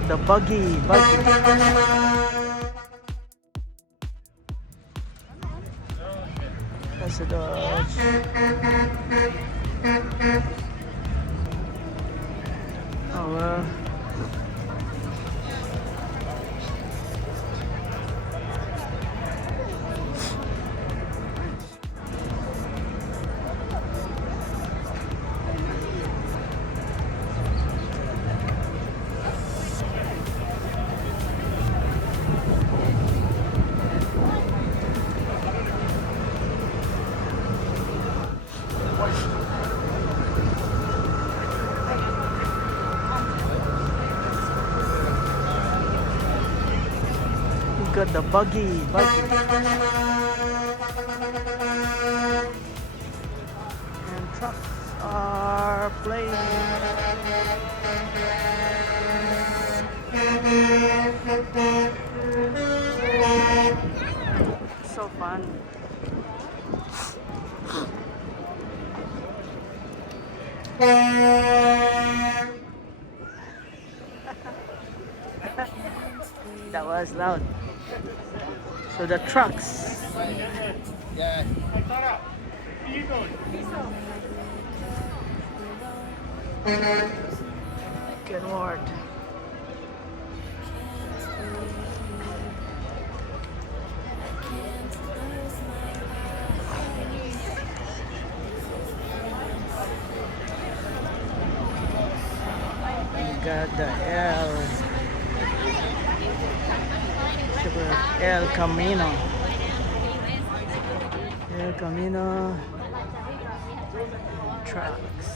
got the buggy. That's a Dodge. Oh well. Got the buggy. And trucks are playing. So fun. That was loud. So the trucks. Yeah. Kenworth. Got the El Camino. El Camino trucks.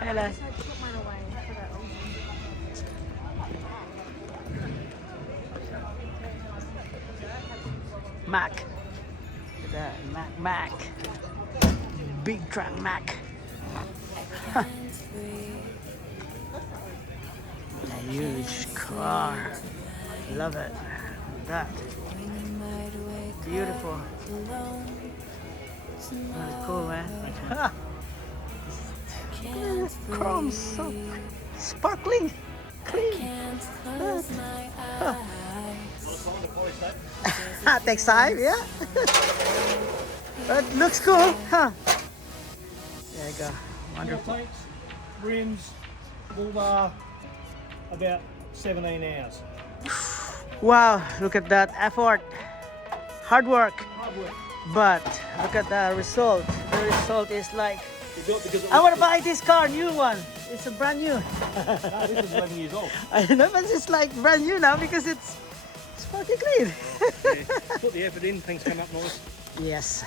Hello. I put mine away for that reason. Mac. Look at that. Mac. Big truck Mac. A huge car. Love it. That. Beautiful. That's cool, man. Chrome so sparkling, clean. Takes time, yeah. But looks cool, huh? There you go. Wonderful. Tanks, rims, bull bar, about 17 hours. Wow, look at that effort. Hard work. Hard work. But look at the result. The result is like, We do it because it I was- want to buy this car, new one. It's a brand new. No, this is 11 years old. I know, but it's like brand new now because it's fucking clean. Yeah, put the effort in, things come up nice. Yes,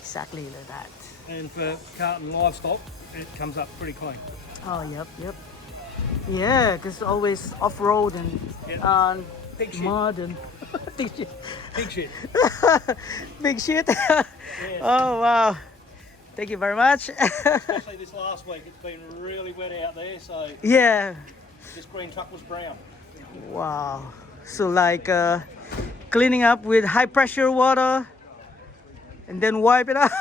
exactly like that. And for cart and livestock, it comes up pretty clean. Oh, yep. Yeah, because always off-road and Yep. on Big shit. mud and big shit. Big shit. Big shit. Yeah. Oh, wow. Thank you very much. Especially this last week, it's been really wet out there, so Yeah. this green truck was brown. Wow. So like cleaning up with high pressure water and then wipe it up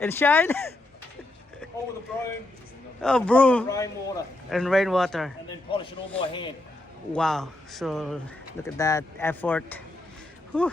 and shine. all with a broom, Oh, brew rainwater, and rainwater. and then polish it all by hand. Wow. So look at that effort. Whew.